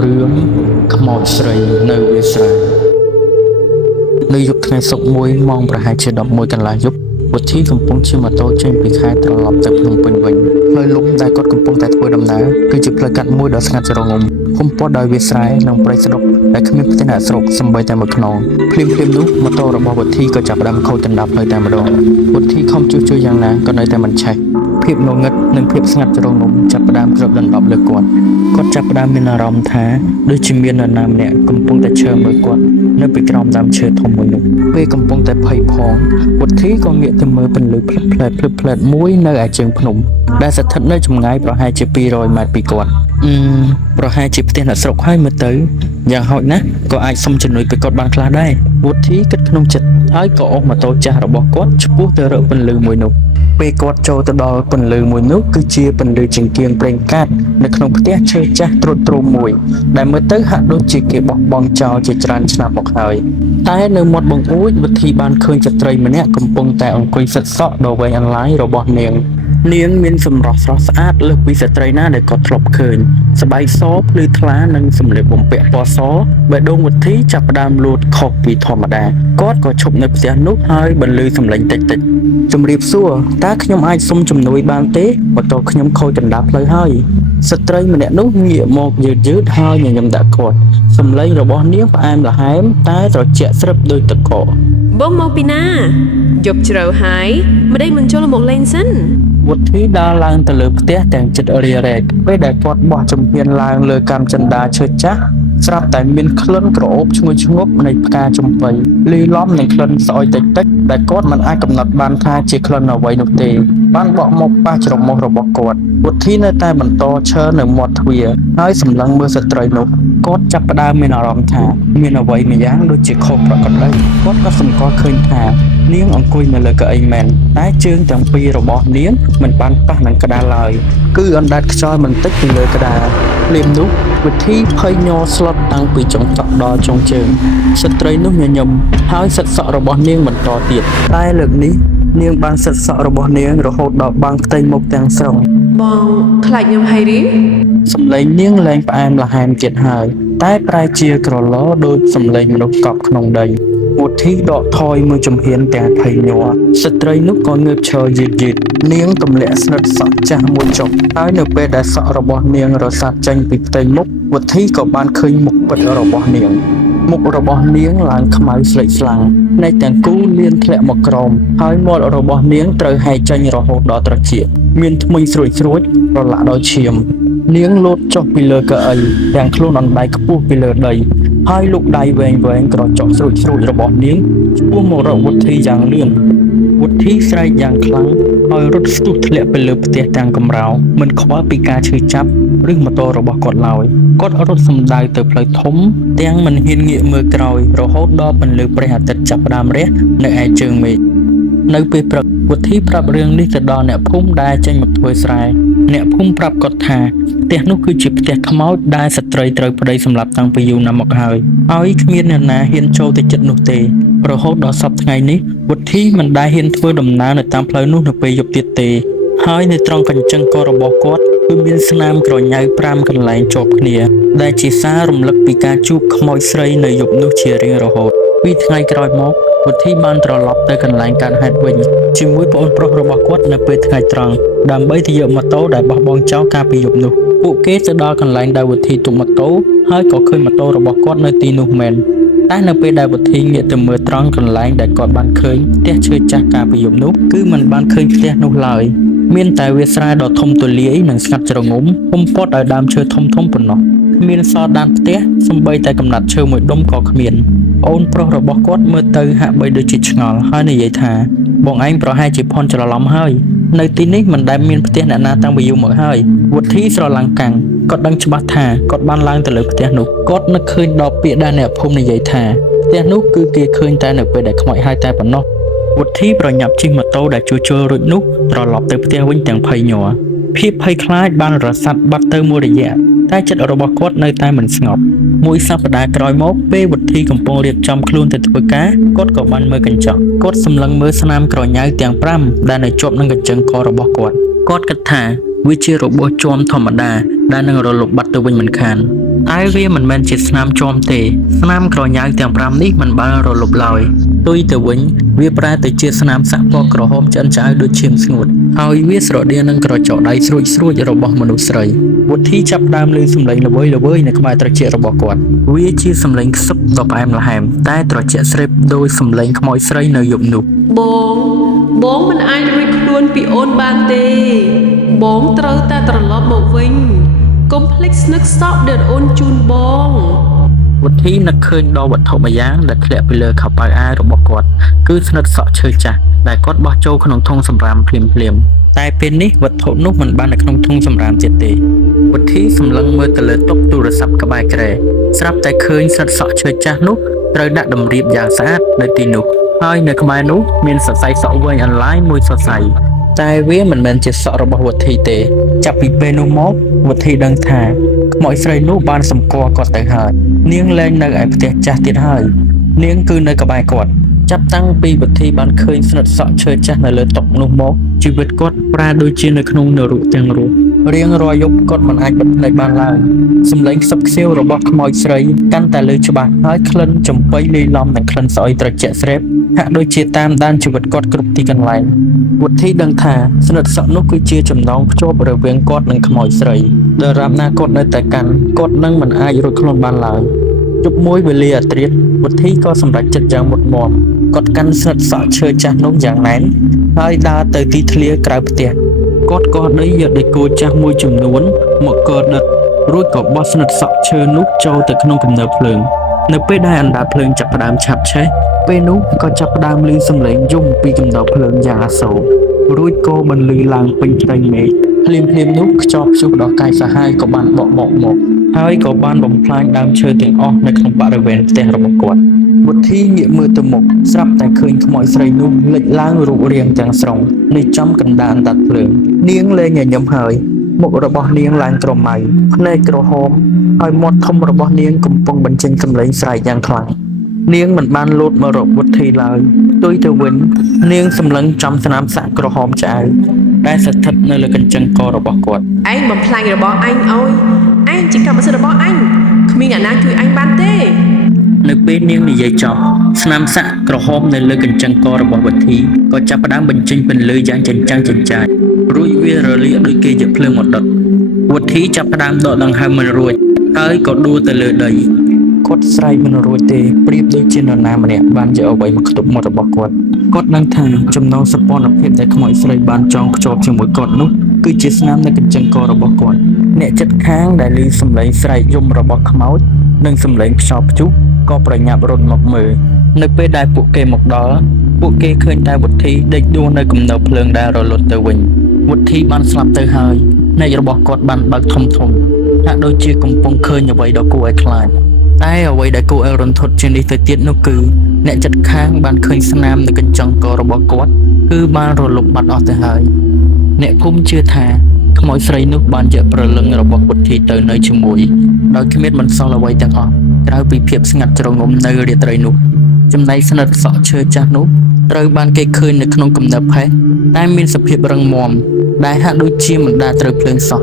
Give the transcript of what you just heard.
រឿងខ្មោចស្រីនៅវាលស្រែនៅយប់ថ្ងៃសុក្រមួយម៉ោងប្រហែលជា11កន្លះយប់វុធីកំពុងជិះម៉ូតូចេញពីខេត្តត្រឡប់ទៅភ្នំពេញវិញផ្លូវលំដែលគាត់កំពុងតែធ្វើដំណើរគឺជាផ្លូវកាត់មួយដ៏ស្ងាត់ជ្រងំឃុំព័ទ្ធដោយវាលស្រែនិងព្រៃស្ដុកដែលគ្មានផ្ទះអ្នកស្រុកសម្បីតែមួយខ្នងភ្លាមនោះម៉ូតូរបស់វុធីក៏ចាប់ផ្ដើមខូចកណ្ដាប់នៅតែម្ដងវុធីខំជួសជុលយ៉ាងណាក៏នៅតែមិនឆេះភាពងងឹតនិងភាពស្ងាត់ជ្រងំចាប់ផ្ដើមគ្របដណ្ដប់លើគាត់ចាប់ផ្ដើមមានអារម្មណ៍ថាដូចជាមាននរណាម្នាក់កំពុងតែឈរមើលគាត់នៅពីក្រោមដើមឈើធំមួយនោះពេលកំពុងតែភ័យផងវុធីក៏ងាកទៅមើលពន្លឺផ្លែតមួយនៅឯជើងភ្នំដែលស្ថិតនៅចម្ងាយប្រហែលជា200ម៉ែត្រពីគាត់ប្រហែលជាផ្ទះអ្នកស្រុកហើយមើលទៅយ៉ាងហោចណាស់ក៏អាចសុំជំនួយពីគាត់បានខ្លះដែរវុធីគិតក្នុងចិត្តហើយក៏អូសម៉ូតូចាស់របស់គាត់ឆ្ពោះទៅរកពន្លឺមួយនោះពេលគាត់ចូលទៅដល់ពន្លឺមួយនោះគឺជាពន្លឺចង្គៀងប្រេងកាតនៅក្នុងផ្ទះឈើចាស់ទ្រុឌទ្រោមមួយដែលមើលទៅហាក់ដូចជាគេបោះបង់ចោលជាច្រើនឆ្នាំមកហើយតែនៅមាត់បង្អួចវិធីបានឃើញស្ត្រីម្នាក់កំពុងតែអង្គុយសិតសក់ដ៏វែងអន្លាយរបស់នាងមានសម្រស់ស្រស់ស្អាតលើសពីស្ត្រីណាដែលគាត់ធ្លាប់ឃើញស្បែកសភ្លឺថ្លានិងសម្លៀកបំពាក់ពណ៌សបេះដូងវិធីចាប់ផ្ដើមលូតខុសពីធម្មតាគាត់ក៏ឈប់នៅផ្ទះនោះហើយបន្លឺសម្លេងតិចជំរាបសួរតើខ្ញុំអាចសុំជំនួយបានទេបន្ទាប់ខ្ញុំខូចកណ្ដាប់ផ្លូវហើយស្ត្រីម្នាក់នោះងាកមកយឺតហើយញញឹមដាក់គាត់សម្លេងរបស់នាងផ្អែមល្ហែមតែត្រជាក់ស្រឹបដូចទឹកកកបងមកពីណាយប់ជ្រៅហើយមិនដេញមិនចូលមកលេងសិនវុធីដើរឡើងទៅលើផ្ទះទាំងចិត្តរារែកពេលដែលគាត់បោះជំហានឡើងលើកាំចិន្តាឈើចាស់ស្រាប់តែមានក្លិនក្រអូបឈ្ងុយឈ្ងប់នៃផ្កាចំបៃលាយឡំនឹងក្លិនស្អុយតិចដែលគាត់មិនអាចកំណត់បានថាជាក្លិនអ្វីនោះទេបានបក់មកប៉ះច្រមុះរបស់គាត់វុធីនៅតែបន្តឈរនៅមាត់ទ្វារហើយសម្លឹងមើលស្ត្រីនោះគាត់ចាប់ផ្ដើមមានអារម្មណ៍ថាមានអ្វីម្យ៉ាងដូចជាខុសប្រក្រតីគាត់ក៏សម្គាល់ឃើញថានាងអង្គុយនៅលើកៅអីមែនតែជើងទាំងពីររបស់នាងមិនបានប៉ះនឹងក្តារឡើយគឺអណ្ដែតខ្យល់បន្តិចពីលើក្តារភ្លាមនោះវិធីភ័យញ័រស្លុតតាំងពីចុងសក់ដល់ចុងជើងស្ត្រីនោះញញឹមហើយសិតសក់របស់នាងបន្តទៀតតែលើកនេះនាងបានសិតសក់របស់នាងរហូតដល់បាំងផ្ទៃមុខទាំងស្រុងបងខ្លាចខ្ញុំហើយឬសំឡេងនាងលែងផ្អែមល្ហែមទៀតហើយតែប្រែជាក្រឡដូចសំឡេងមនុស្សកប់ក្នុងដីវុធីដកថយមួយជំហានទាំងភ័យញ័រស្ត្រីនោះក៏ងើបឈរយឺតនាងទម្លាក់ស្និតសក់ចាស់មួយចុកហើយនៅពេលដែលសក់របស់នាងរសាត់ចេញពីផ្ទៃមុខវុធីក៏បានឃើញមុខពិតរបស់នាងមុខរបស់នាងឡើងខ្មៅស្លេកស្លាំងភ្នែកទាំងគូលៀនធ្លាក់មកក្រោមហើយមាត់របស់នាងត្រូវហែកចេញរហូតដល់ត្រចៀកមានធ្មេញស្រួចប្រឡាក់ដោយឈាមនាងលោតចុះពីលើកៅអីទាំងខ្លួនអណ្ដែតខ្ពស់ពីលើដីហើយលូកដៃវែងក្រចកស្រួចរបស់នាងឆ្ពោះមករកវុធីយ៉ាងលឿនវុធីស្រែកយ៉ាងខ្លាំងហើយរត់ស្ទុះធ្លាក់ទៅលើផ្ទះទាំងកម្រោមិនខ្វល់ពីការឈឺចាប់ឬម៉ូតូរបស់គាត់ឡើយគាត់រត់សម្ដៅទៅផ្លូវធំទាំងមិនហ៊ានងាកមើលក្រោយរហូតដល់ពន្លឺព្រះអាទិត្យចាប់ផ្ដើមរះនៅឯជើងមេឃនៅពេលព្រឹកវុធីប្រាប់រឿងនេះទៅដល់អ្នកភូមិដែលចេញមកធ្វើស្រែអ្នកភូមិប្រាប់គាត់ថាផ្ទះនោះគឺជាផ្ទះខ្មោចដែលស្ត្រីត្រូវប្តីសម្លាប់តាំងពីយូរណាស់មកហើយគ្មានអ្នកណាហ៊ានចូលទៅជិតនោះទេរហូតដល់សប្តាហ៍ថ្ងៃនេះវុធីមិនដែលហ៊ានធ្វើដំណើរនៅតាមផ្លូវនោះនៅពេលយប់ទៀតទេហើយនៅត្រង់កញ្ចឹងករបស់គាត់គឺមានស្នាមក្រញ៉ៅ5កន្លែងជាប់គ្នាដែលជាសាររំលឹកពីការជួបខ្មោចស្រីនៅយប់នោះជារៀងរហូត2ថ្ងៃក្រោយមកវុធីបានត្រឡប់ទៅកន្លែងកើតហេតុវិញជាមួយប្អូនប្រុសរបស់គាត់នៅពេលថ្ងៃត្រង់ដើម្បីទៅយកម៉ូតូដែលបោះបង់ចោលកាលពីយប់នោះពួកគេទៅដល់កន្លែងដែលវុធីទុកម៉ូតូហើយក៏ឃើញម៉ូតូរបស់គាត់នៅទីនោះមែនតែនៅពេលដែលវុធីងាកទៅមើលត្រង់កន្លែងដែលគាត់បានឃើញផ្ទះឈើចាស់កាលពីយប់នោះគឺមិនបានឃើញផ្ទះនោះឡើយមានតែវាលស្រែដ៏ធំទូលាយនិងស្ងាត់ជ្រងំពុំព័ទ្ធដោយដើមឈើធំប៉ុណ្ណោះគ្មានសល់ដានផ្ទះសូម្បីតែកំណាត់ឈើមួយដុំក៏គ្មានអូនប្រុសរបស់គាត់មើលទៅហាក់បីដូចជាឆ្ងល់ហើយនិយាយថាបងឯងប្រហែលជាភ័ន្តច្រឡំហើយនៅទីនេះមិនដែលមានផ្ទះអ្នកណាតាំងពីយូរមកហើយវុធីស្រឡាំងកាំងគាត់ដឹងច្បាស់ថាគាត់បានឡើងទៅលើផ្ទះនោះគាត់នឹកឃើញដល់ពាក្យដែលអ្នកភូមិនិយាយថាផ្ទះនោះគឺគេឃើញតែនៅពេលដែលខ្មោចហើយតែប៉ុណ្ណោះវុធីប្រញាប់ជិះម៉ូតូដែលជួសជុលរួចនោះត្រឡប់ទៅផ្ទះវិញទាំងភ័យញ័រភាពភ័យខ្លាចបានរសាត់បាត់ទៅមួយរយៈតែចិត្តរបស់គាត់នៅតែមិនស្ងប់មួយសប្តាហ៍ក្រោយមកពេលវុធីកំពុងរៀបចំខ្លួនទៅធ្វើការគាត់ក៏បានមើលកញ្ចក់គាត់សម្លឹងមើលស្នាមក្រញ៉ៅទាំង5ដែលនៅជាប់នឹងកញ្ចឹងករបស់គាត់គិតថា វាជារបស់ជាំធម្មតាដែលនឹងរលត់បាត់ទៅវិញមិនខានតែវាមិនមែនជាស្នាមជាំទេស្នាមក្រញ៉ៅទាំង5នេះមិនបានរលត់ឡើយផ្ទុយទៅវិញវាប្រែទៅជាស្នាមសាក់ពណ៌ក្រហមឆ្អិនឆ្អៅដូចឈាមស្ងួតហើយវាស្រដៀងនឹងក្រចកដៃស្រួចរបស់មនុស្សស្រីវុធីចាប់ដើមឮសំឡេងល្វើយនៅក្បែរត្រចៀករបស់គាត់វាជាសំឡេងខ្សឹបដ៏ផ្អែមល្ហែមតែត្រជាក់ស្រេបដោយសំឡេងខ្មោចស្រីនៅយប់នោះបងមិនអាចរួចខ្លួនពីអូនបានទេបងត្រូវតែត្រឡប់មកវិញកុំភ្លេចស្នឹកសក់ដែលអូនជូនបងវុធីនឹកឃើញដល់វត្ថុម្យ៉ាងដែលធ្លាក់ពីលើខោប៉ៅអាវរបស់គាត់គឺស្និតសក់ឈើចាស់ដែលគាត់បោះចូលក្នុងធុងសម្រាមភ្លាមតែពេលនេះវត្ថុនោះមិនបាននៅក្នុងធុងសម្រាមទៀតទេវុធីសម្លឹងមើលទៅលើតុទូរស័ព្ទក្បែរគ្រែស្រាប់តែឃើញស្និតសក់ឈើចាស់នោះត្រូវដាក់តម្រៀបយ៉ាងស្អាតនៅទីនោះហើយនៅក្បែរនោះមានសរសៃសក់វែងអន្លាយមួយសរសៃតែវាមិនមែនជាសក់របស់វុធីទេចាប់ពីពេលនោះមកវុធីដឹងថាខ្មោចស្រីនោះបានសម្គាល់គាត់ទៅហើយនាងលែងនៅឯផ្ទះចាស់ទៀតហើយនាងគឺនៅក្បែរគាត់ចាប់តាំងពីវុធីបានឃើញស្និតសក់ឈើចាស់នៅលើតុនោះមកជីវិតគាត់ប្រែដូចជានៅក្នុងនរកទាំងរស់រៀងរាល់យប់គាត់មិនអាចបិទភ្នែកបានឡើយសំឡេងខ្សឹបខ្សៀវរបស់ខ្មោចស្រីកាន់តែលើច្បាស់ហើយក្លិនចំបៃលាយឡំនឹងក្លិនស្អុយត្រជាក់ស្រេបហាក់ដូចជាតាមដានជីវិតគាត់គ្រប់ទីកន្លែងវុធីដឹងថាស្និតសក់នោះគឺជាចំណងភ្ជាប់រវាងគាត់និងខ្មោចស្រីដែលរាបណាគាត់នៅតែកាន់គាត់នឹងមិនអាចរួចខ្លួនបានឡើយជប់មួយវេលាអាត្រិតវុធីក៏សម្រេចចិត្តយ៉ាងមុតមាំគាត់កាន់ស្និតសក់ឈើចាស់នោះយ៉ាងណែនហើយដើរទៅទីធ្លាក្រៅផ្ទះគាត់ក៏ដីយកដីគោចាស់មួយចំនួនមកកដិតរួចក៏បោះស្និតសក់ឈើនោះចូលទៅក្នុងគំនរភ្លើងនៅពេលដែលអណ្ដាតភ្លើងចាប់ផ្ដើមឆាប់ឆេះពេលនោះក៏ចាប់ផ្ដើមឮសំឡេងយំពីគំនរភ្លើងយ៉ាងអាសូររួចក៏បន្លឺឡើងពេញផ្ទៃមេឃភ្លាមនោះខ្យល់ព្យុះដ៏កាយសាហាវក៏បានបក់មកហើយក៏បានបំផ្លាញដើមឈើទាំងអស់នៅក្នុងបរិវេណផ្ទះរបស់គាត់វុធីងាកមើលទៅមុខស្រាប់តែឃើញខ្មោចស្រីនោះលេចឡើងរូបរាងទាំងស្រុងនៅចំកណ្ដាលអណ្ដាតភ្លើងនាងលែងញញឹមហើយមុខរបស់នាងឡើងក្រមៅភ្នែកក្រហមហើយមាត់ធំរបស់នាងកំពុងបញ្ចេញសំឡេងស្រែកយ៉ាងខ្លាំងនាងមិនបានលោតមករកវុធីឡើយផ្ទុយទៅវិញនាងសម្លឹងចំស្នាមសាក់ក្រហមឆ្អៅដែលស្ថិតនៅលើកញ្ចឹងករបស់គាត់ឯងបំផ្លាញរបស់អញអើយឯងជាកម្មសិទ្ធិរបស់អញគ្មានអ្នកណាជួយអញបានទេនៅពេលនាងនិយាយចប់ស្នាមសាក់ក្រហមនៅលើកញ្ចឹងករបស់វុធីក៏ចាប់ផ្ដើមបញ្ចេញពន្លឺយ៉ាងចិញ្ចាំងចិញ្ចាចរួចវារលាកដូចគេយកភ្លើងមកដុតវុធីចាប់ផ្ដើមដកដង្ហើមមិនរួចហើយក៏ដួលទៅលើដីគាត់ស្រែកមិនរួចទេប្រៀបដូចជានរណាម្នាក់បានយកអ្វីមកខ្ទប់មាត់របស់គាត់ដឹងថាចំណងសម្ព័ន្ធភាពដែលខ្មោចស្រីបានចងភ្ជាប់ជាមួយគាត់នោះគឺជាស្នាមនៅកញ្ចឹងករបស់គាត់អ្នកចិត្តខាងដែលឮសំឡេងស្រែកយំរបស់ខ្មោចនិងសំឡេងខ្យល់ព្យុះក៏ប្រញាប់រត់មកមើលនៅពេលដែលពួកគេមកដល់ពួកគេឃើញតែវុធីដេកដួលនៅគំនរភ្លើងដែលរលត់ទៅវិញវុធីបានស្លាប់ទៅហើយភ្នែករបស់គាត់បានបើកធំហាក់ដូចជាកំពុងឃើញអ្វីដ៏គួរឲ្យខ្លាចតែអ្វីដែលគួរឲ្យរន្ធត់ជាងនេះទៅទៀតនោះគឺអ្នកចិត្តខាងបានឃើញស្នាមនៅកញ្ចឹងករបស់គាត់គឺបានរលត់បាត់អស់ទៅហើយអ្នកភូមិជឿថាខ្មោចស្រីនោះបានយកព្រលឹងរបស់វុធីទៅនៅជាមួយដោយគ្មានបន្សល់អ្វីទាំងអស់ក្រៅពីភាពស្ងាត់ជ្រងំនៅរាត្រីនោះចំណែកស្និតសក់ឈើចាស់នោះត្រូវបានគេឃើញនៅក្នុងគំនរផេះតែមានសភាពរឹងមាំដែលហាក់ដូចជាមិនដាច់ត្រូវភ្លើងសោះ